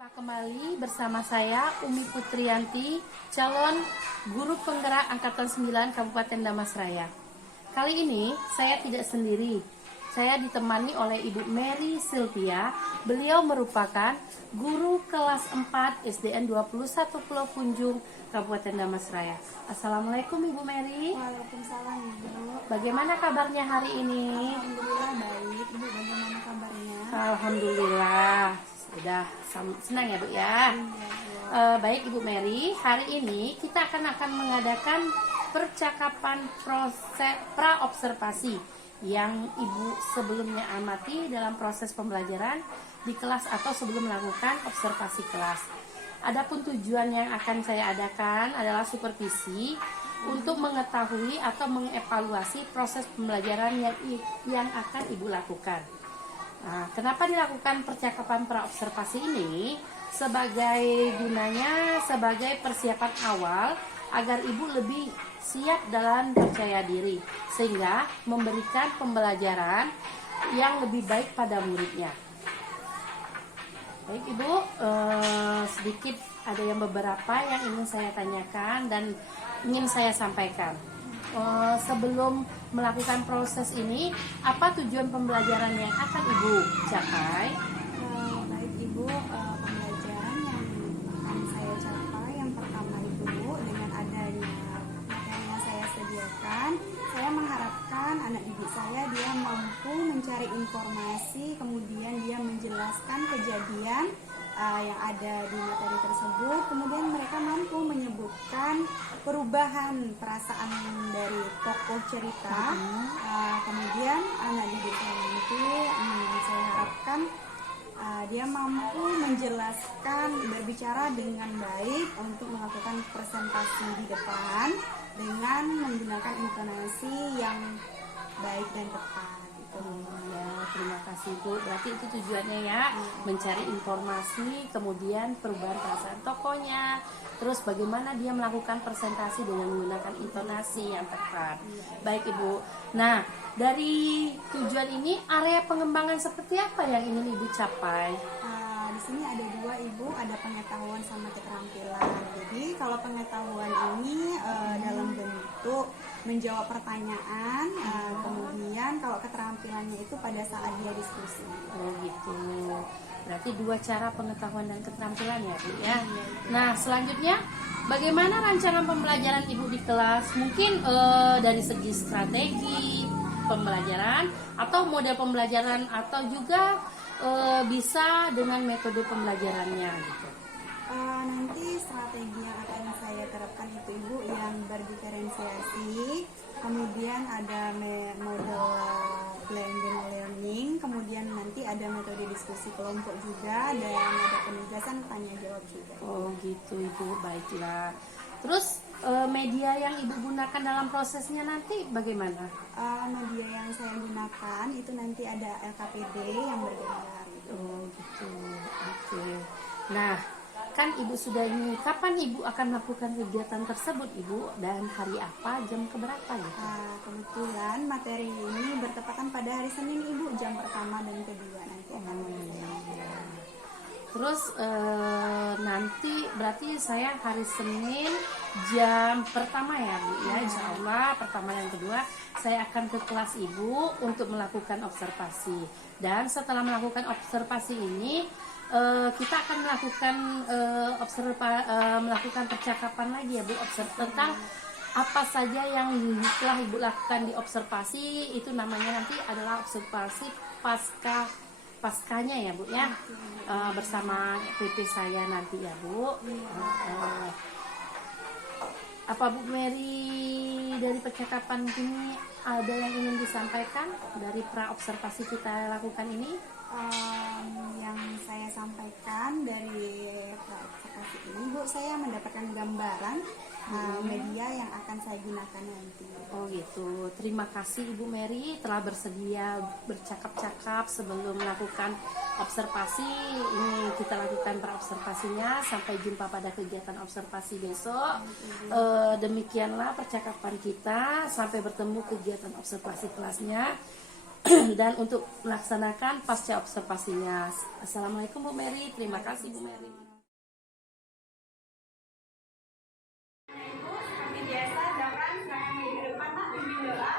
Jumpa kembali bersama saya Umi Putriyanti, calon guru penggerak Angkatan 9 Kabupaten Damasraya. Kali ini saya tidak sendiri. Saya ditemani oleh Ibu Mary Sylvia. Beliau merupakan guru kelas 4 SDN 21 Pulau Punjung, Kabupaten Damasraya. Assalamualaikum Ibu Mary. Waalaikumsalam Ibu. Bagaimana kabarnya hari ini? Alhamdulillah baik. Ibu bagaimana kabarnya? Alhamdulillah. Sudah senang ya Bu ya. Baik Ibu Mary, hari ini kita akan mengadakan percakapan proses pra-observasi yang Ibu sebelumnya amati dalam proses pembelajaran di kelas atau sebelum melakukan observasi kelas. Adapun tujuan yang akan saya adakan adalah supervisi untuk mengetahui atau mengevaluasi proses pembelajaran yang akan Ibu lakukan. Nah, kenapa dilakukan percakapan praobservasi ini? Gunanya sebagai persiapan awal agar Ibu lebih siap dalam percaya diri, sehingga memberikan pembelajaran yang lebih baik pada muridnya. Baik Ibu, sedikit ada beberapa yang ingin saya tanyakan dan ingin saya sampaikan. Sebelum melakukan proses ini, apa tujuan pembelajaran yang akan Ibu capai? Baik Ibu, pembelajaran yang akan saya capai yang pertama Ibu, dengan adanya materi yang saya sediakan, saya mengharapkan anak didik saya dia mampu mencari informasi, kemudian dia menjelaskan kejadian yang ada di materi tersebut, kemudian mereka mampu menyebutkan perubahan perasaan dari tokoh cerita. Kemudian anak didik saya nanti saya harapkan dia mampu menjelaskan, berbicara dengan baik untuk melakukan presentasi di depan dengan menggunakan intonasi yang baik dan tepat. Ya, terima kasih Bu. Berarti itu tujuannya ya, mencari informasi, kemudian perubahan perasaan tokohnya, terus bagaimana dia melakukan presentasi dengan menggunakan intonasi yang tepat. Baik Ibu. Nah, dari tujuan ini area pengembangan seperti apa yang ingin Ibu capai? Di sini ada dua Ibu, ada pengetahuan sama keterampilan. Jadi kalau pengetahuan ini dalam bentuk menjawab pertanyaan, kemudian kalau keterampilannya itu pada saat dia diskusi. Oh gitu. Berarti dua cara pengetahuan dan keterampilan ya Bu ya. Nah selanjutnya, bagaimana rancangan pembelajaran Ibu di kelas? Mungkin dari segi strategi pembelajaran atau model pembelajaran, atau juga bisa dengan metode pembelajarannya gitu. Nanti strategi yang akan saya terapkan itu Ibu yang berdiferensiasi, kemudian ada model blended learning, kemudian nanti ada metode diskusi kelompok juga, dan ada penugasan tanya jawab juga. Oh gitu Ibu, baiklah. Terus media yang Ibu gunakan dalam prosesnya nanti bagaimana? Media yang saya gunakan itu nanti ada LKPD yang bergambar. Oh gitu, oke. Nah, kan Ibu sudah ini, kapan Ibu akan melakukan kegiatan tersebut Ibu, dan hari apa, jam keberapa gitu? Kebetulan materi ini bertepatan pada hari Senin Ibu, jam pertama dan kedua nanti akan Terus nanti berarti saya hari Senin jam pertama ya Bu ya, insya Allah pertama dan kedua saya akan ke kelas Ibu untuk melakukan observasi. Dan setelah melakukan observasi ini kita akan melakukan percakapan lagi ya Bu, tentang apa saja yang telah Ibu lakukan di observasi. Itu namanya nanti adalah observasi paskanya ya Bu ya, bersama PP saya nanti ya Bu. Apa Bu Mary dari percakapan ini ada yang ingin disampaikan dari pra-observasi kita lakukan ini? Yang saya sampaikan dari observasi ini Bu, saya mendapatkan gambaran media yang akan saya gunakan nanti. Oh gitu, terima kasih Ibu Mary telah bersedia bercakap-cakap sebelum melakukan observasi. Ini kita lakukan pra-observasinya, sampai jumpa pada kegiatan observasi besok. Demikianlah percakapan kita, sampai bertemu kegiatan observasi kelasnya. dan untuk melaksanakan pasca observasinya. Assalamualaikum Bu Mary, terima kasih Bu Mary. Seperti biasa, silakan maju ke depan, Pak, pimpin doa.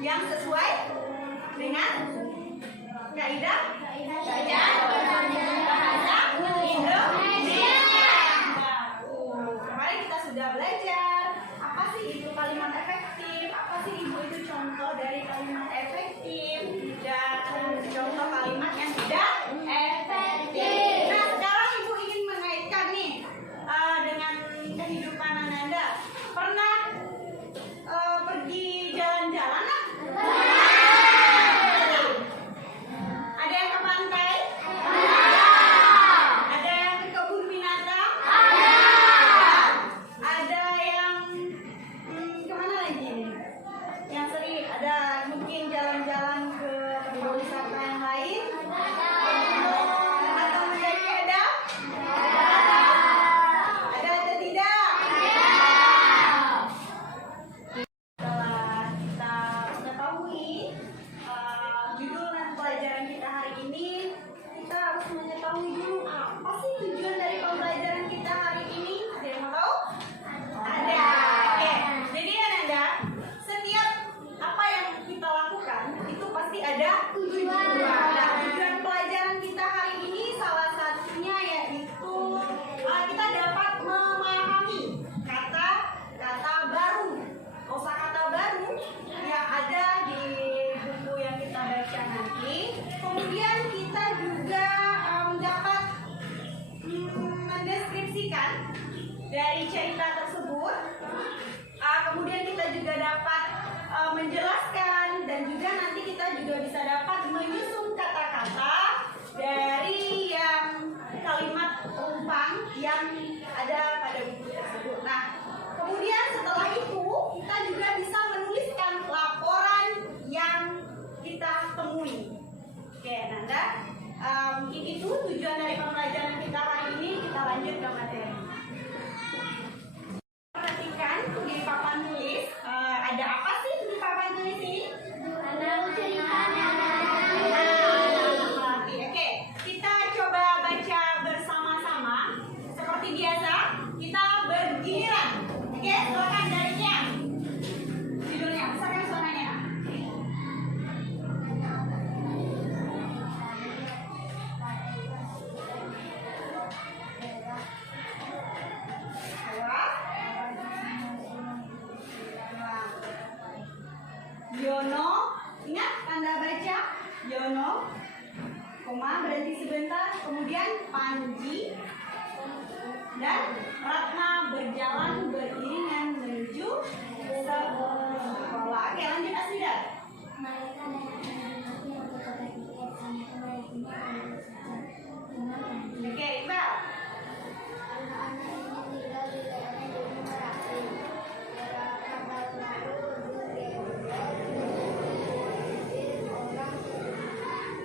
Yang sesuai dengan kaidah bahasa Indonesia. Kemarin kita sudah belajar apa sih itu kalimat efektif, apa sih Ibu itu contoh dari kalimat efektif dan contoh kalimat yang tidak efektif. Nah, sekarang Ibu ingin mengaitkan nih dengan kehidupan Anda. Pernah pergi jalan-jalan? Ada yang ke pantai? Ada yang ke kebun binatang? Ada yang kemana lagi? Yang sering ada mungkin jalan-jalan ke tempat wisata yang lain? Atau naik sepeda? Ada atau tidak? Setelah kita mengetahui judul dan pelajaran kita hari ini, kita harus mengetahui dulu apa sih tujuan dari pembelajaran kita hari ini. Ada yang mau tahu? Ada. Oke. Jadi Ananda, setiap apa yang kita lakukan itu pasti ada tujuan. Nah, tujuan pelajaran kita hari ini salah satunya yaitu kita dapat memahami kata-kata baru, kosakata baru yang ada di buku yang kita baca menjelaskan, dan juga nanti kita juga bisa dapat menyusun kata-kata dari yang kalimat penumpang yang ada pada buku tersebut. Nah, kemudian setelah itu kita juga bisa menuliskan laporan yang kita temui. Oke, Nanda, mungkin itu tujuan dari pembelajaran kita hari ini. Kita lanjut ke materi. Perhatikan di papan tulis, ada apa sih di papan tulis ini? Ada ceritanya. Oke, kita coba baca bersama-sama. Seperti biasa, kita bergiliran. Oke, silakan dari yang judulnya, silakan suaranya. Yono, ingat tanda baca Yono, koma berhenti sebentar, kemudian Panji dan Ratna berjalan beriringan menuju sekolah. Oke, lanjut Asida. Oke, Iqbal.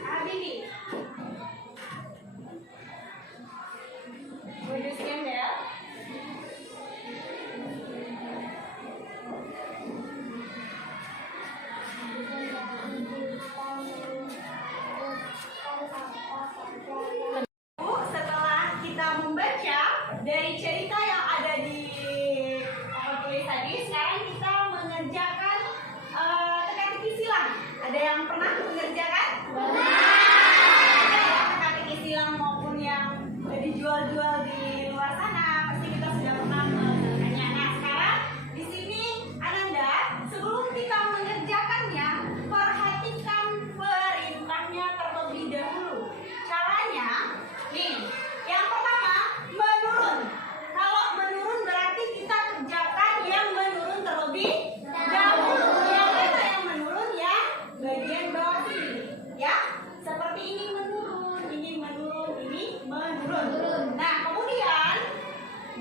Habibi. Kudus Gembel. Setelah kita membaca dari cerita yang ada di papan tulis tadi, sekarang kita mengerjakan teka-teki silang. Ada yang pernah mengerjakan? Teka-teki silang maupun yang dijual-jual di luar sana, pasti kita sudah pernah mengerjakannya. Nah, sekarang di sini Ananda, sebelum kita mengerjakannya, perhatikan perintahnya terlebih dahulu. Caranya, nih, yang pertama menurun. Kalau menurun berarti kita kerjakan yang menurun terlebih dahulu. Yang mana yang menurun ya? Bagian bawah sini, ya. Seperti ini menurun, ini menurun, ini menurun. Nah, kemudian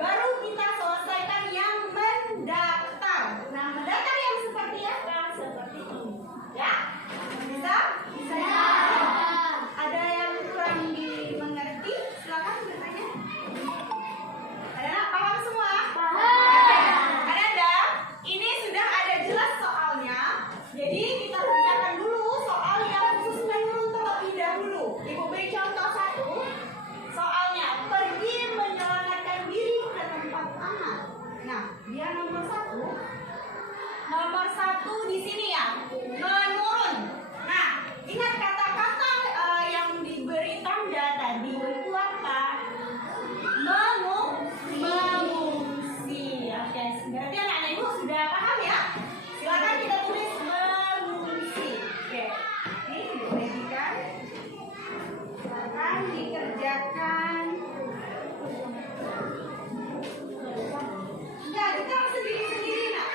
baru kita selesaikan yang mendatar. Nah, mendatar yang seperti apa? Seperti ini, ya. Bisa? Bisa ya? Ada yang kurang dimengerti? Silakan bertanya. Ada paham semua? Paham. Ada? Ini sudah ada jelas soalnya. Jadi kita kerjakan dulu soal yang khusus menurun terlebih dahulu. Ibu beri contoh satu. Soalnya pergi menyelamatkan diri ke tempat aman. Nah, dia nomor satu. Nomor satu di sini ya, menurun. Nah, ingat kata-kata yang diberi tanda tadi itu apa? Mengungsi. Oke, berarti anak-anak ibu sudah paham ya? Silakan kita tulis mengungsi. Oke, ini diperhatikan. Silakan dikerjakan. Ya, kita sendiri-sendiri nak.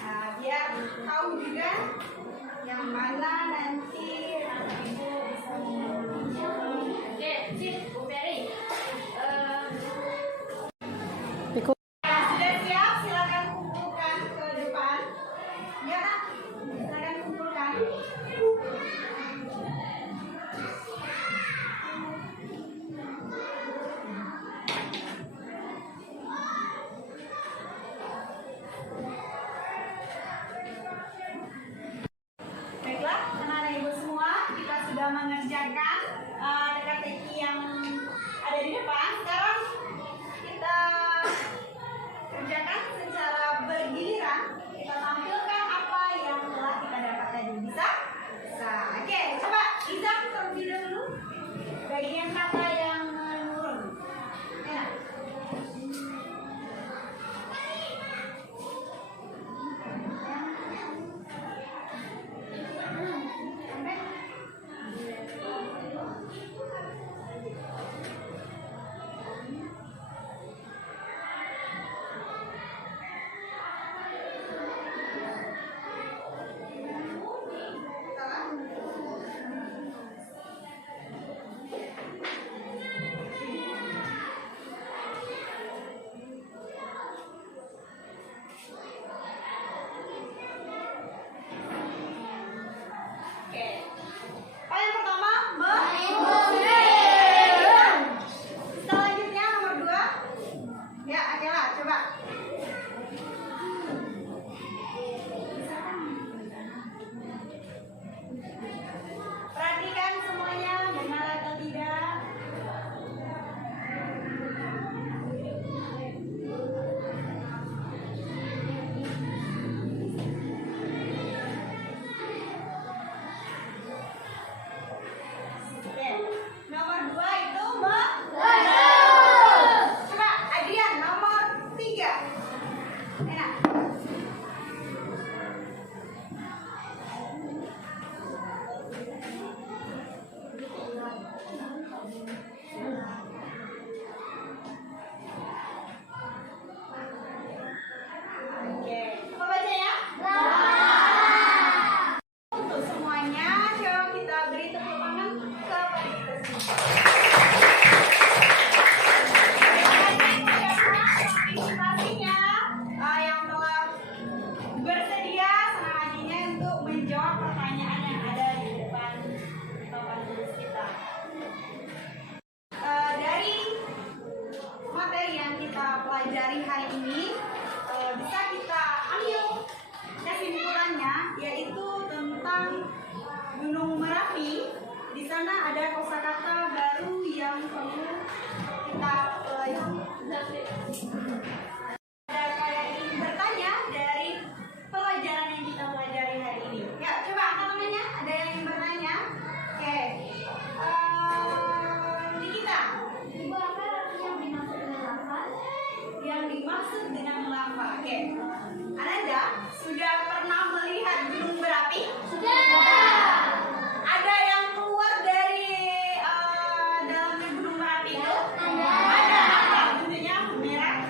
Nah, biar tahu juga yang mana nanti anak ibu bisa menulis. Oke, sip, Bu Mary. Sudah siap? Silakan kumpulkan ke depan. Ya, Nak. Silakan kumpulkan. Baiklah, anak-anak ibu semua, menjawab pertanyaan yang ada di depan papan tulis kita. Dari materi yang kita pelajari hari ini, bisa kita ambil kesimpulannya, yaitu tentang Gunung Merapi. Di sana ada kosakata baru yang perlu kita pelajari. Ada kayak ingin bertanya dari pelajaran yang kita pelajari hari ini. Ya, coba angkat tangannya. Ada yang ingin bertanya? Oke. Nikita. Ibu, apa yang dimaksud dengan lava? Yang dimaksud dengan lava. Oke. Ananda, sudah pernah melihat gunung berapi? Sudah. Ada yang keluar dari dalamnya gunung Merapi itu? Ada. Apa? Bentuknya merah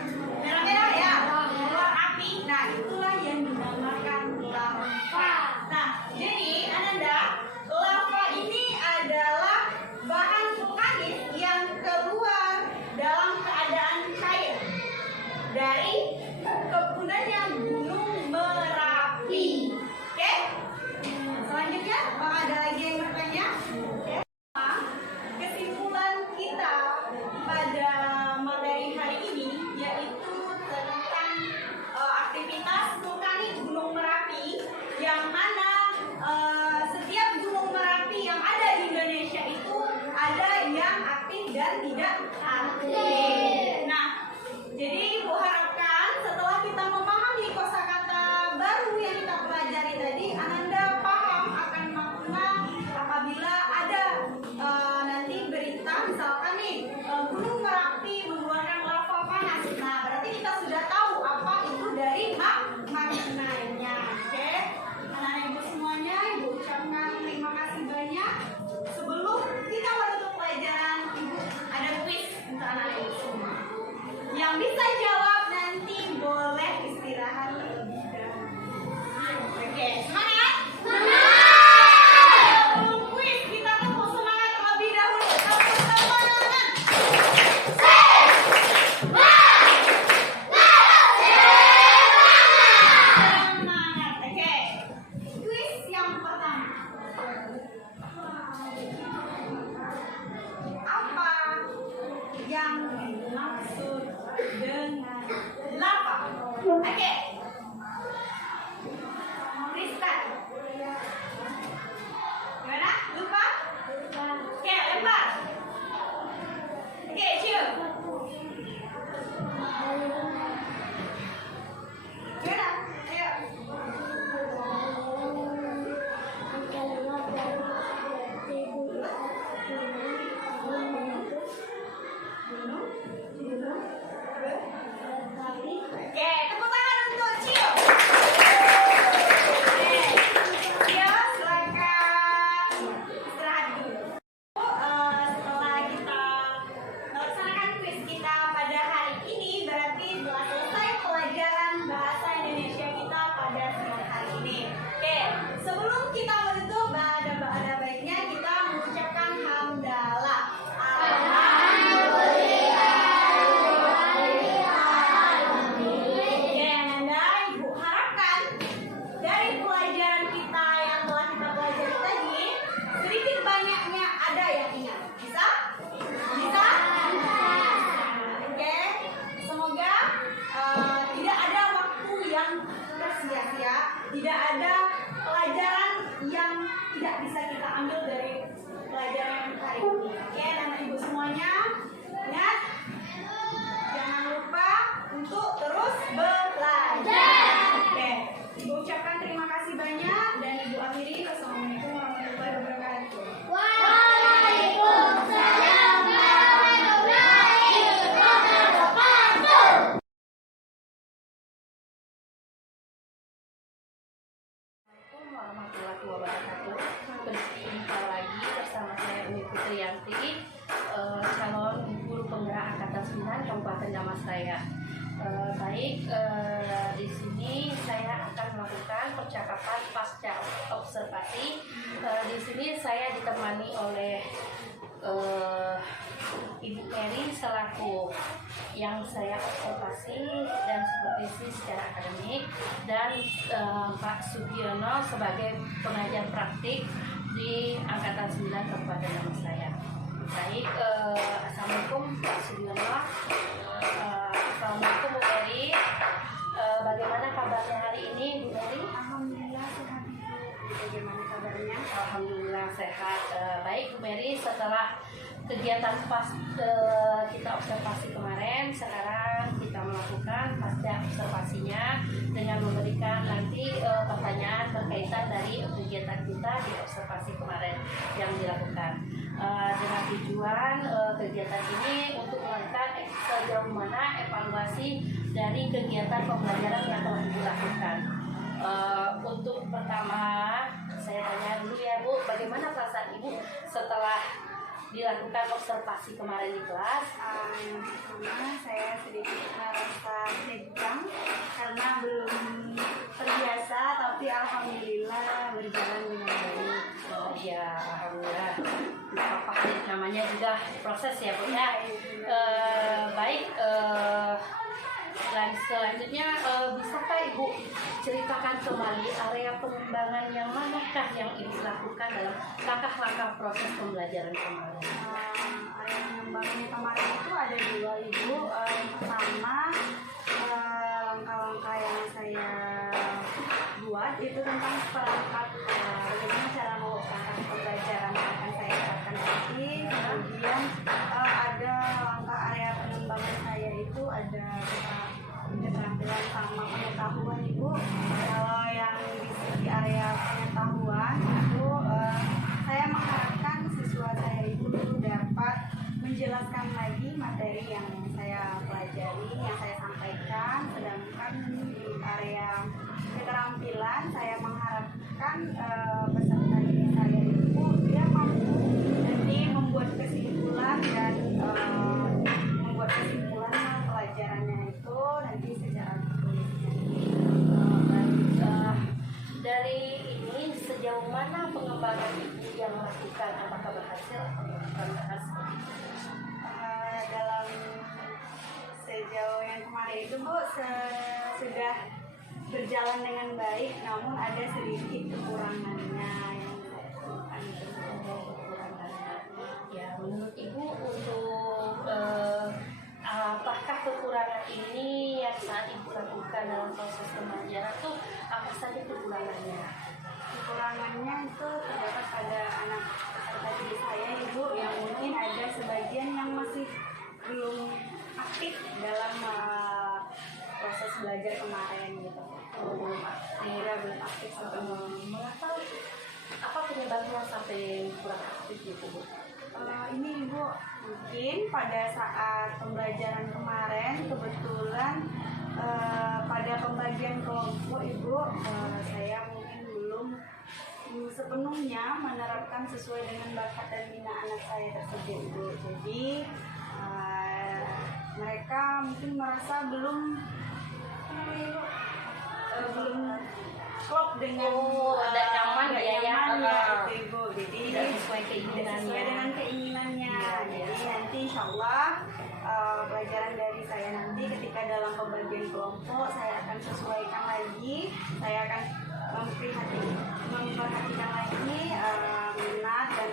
ya. Keluar api. Nah, itulah yang dinamakan lava. Nah, jadi Ananda, lava ini adalah bahan vulkanis yang keluar dalam keadaan cair dari kepunannya Gunung Merapi. Oke? Selanjutnya, apakah ada lagi yang bertanya? Oke. Kesimpulan kita pada materi hari ini yaitu tentang aktivitas vulkanik Gunung Merapi, yang mana setiap gunung Merapi yang ada di Indonesia itu ada yang aktif dan tidak aktif. Nah, jadi Ibu harapkan setelah kita memahami kosakata baru yang kita pelajari tadi, Ananda paham akan makna apabila ada nanti berita misalkan nih Gunung Merapi mengeluarkan lava panas. Nah, berarti kita sudah tahu apa itu dari maknanya. Oke, anak-anak Ibu semuanya, Ibu ucapkan terima kasih banyak. Sebelum kita menutup pelajaran, Ibu ada kuis untuk anak-anak Ibu semua. Yang bisa jawab nanti boleh istirahat terlebih dahulu. Oke, semangat? Sebelum kuis kita tepuk semangat terlebih dahulu. Tepuk tangan. Semangat. Oke. Kuis yang pertama. Apa yang dimaksud dengan lava? Oke. Kristal. Gimana? Lupa? Oke, lempar. Oke, cium. Gimana? Ayo. Oke, tepuk tangan untuk Cio. Oke, Cio, silakan istirahat dulu. Setelah kita melaksanakan kuis kita pada hari ini, berarti telah selesai pelajaran bahasa Indonesia kita pada siang hari ini. Oke, sebelum kita menutup, ada baiknya kita mengucapkan hamdalah. Oke, Ananda, Ibu harapkan dari pelajaran kita yang telah kita pelajari tadi, sedikit banyaknya ada yang ingat. Bisa? Bisa? Oke, semoga tidak ada waktu yang tersia-sia, tidak ada pelajaran yang tidak bisa kita ambil dari pelajaran hari ini. Oke, dan Ibu semuanya ingat, jangan lupa untuk terus belajar. Oke, Ibu ucapkan terima kasih banyak dan Ibu akhiri. Wassalamualaikum warahmatullahi wabarakatuh. Waalaikumsalam warahmatullahi wabarakatuh. Assalamualaikum warahmatullahi wabarakatuh. Berjumpa lagi bersama saya Umi Fitriyanti, calon guru penggerak angkatan 9 Kabupaten Damastraya. Di sini saya akan melakukan percakapan pasca observasi. Di sini saya ditemani oleh Ibu Mary selaku yang saya observasi dan supervisi secara akademik, dan Pak Sugiono sebagai pengajar praktik di Angkatan 9 Kabupaten Nama saya. Baik, Assalamualaikum Pak Sugiono. Assalamualaikum Bu Mary. Bagaimana kabarnya hari ini Bu Mary? Alhamdulillah sehat Ibu. Bagaimana kabarnya? Alhamdulillah sehat. Baik Bu Mary, setelah kegiatan kita observasi kemarin, sekarang kita melakukan pasca observasinya dengan memberikan nanti pertanyaan berkaitan dari kegiatan kita di observasi kemarin yang dilakukan. Dengan tujuan kegiatan ini untuk melakukan sejauh mana evaluasi dari kegiatan pembelajaran yang telah dilakukan. Untuk pertama, saya tanya dulu ya Bu, bagaimana perasaan Ibu setelah dilakukan observasi kemarin di kelas? Yang pertama saya sedikit merasa tegang karena belum terbiasa, tapi alhamdulillah berjalan dengan baik. Oh ya, alhamdulillah. Apa namanya juga proses ya Bu ya. Baik. Selanjutnya, bisakah Ibu ceritakan kembali area pengembangan yang manakah yang Ibu lakukan dalam langkah-langkah proses pembelajaran kemarin? Area pengembangan kemarin itu ada dua Ibu. Yang pertama, langkah-langkah yang saya buat itu tentang perangkat, bagaimana cara perangkat pembelajaran yang akan saya terapkan nanti. Kemudian ada langkah area pengembangan saya itu ada keterampilan sama pengetahuan Ibu. Kalau yang di segi area pengetahuan itu saya mengharapkan siswa saya itu dapat menjelaskan lagi materi yang saya pelajari, yang saya sampaikan. Sedangkan di area keterampilan saya mengharapkan peserta didik saya itu dia mampu nanti membuat kesimpulan dan membuat kesimpulan pelajarannya itu nanti secara tertulis. Dari ini sejauh mana pengembangan Ibu yang melakukan, apakah berhasil atau bukan berhasil? Dalam sejauh yang kemarin itu Bu sudah berjalan dengan baik, namun ada sedikit kekurangannya yang saya temukan itu. Kekurangannya. Ya, menurut Ibu untuk apakah kekurangan ini yang saat Ibu lakukan dalam proses pembelajaran itu apa saja kekurangannya? Kekurangannya itu terdapat pada anak peserta didik saya Ibu, yang mungkin ada sebagian yang masih belum aktif dalam proses belajar kemarin gitu. Belum aktif Mengapa? Apa penyebabnya sampai kurang aktif gitu Bu? Ini Ibu, mungkin pada saat pembelajaran kemarin kebetulan pada pembagian kelompok Ibu, saya mungkin belum sepenuhnya menerapkan sesuai dengan bakat dan minat anak saya tersebut Ibu. Jadi mereka mungkin merasa belum klop dengan ada nyaman ya gitu Ibu. Jadi tidak sesuai keinginannya. sesuai dengan keinginannya. Jadi nanti insya Allah pelajaran dari saya nanti ketika dalam pembagian kelompok saya akan sesuaikan lagi, saya akan memperhatikan lagi minat dan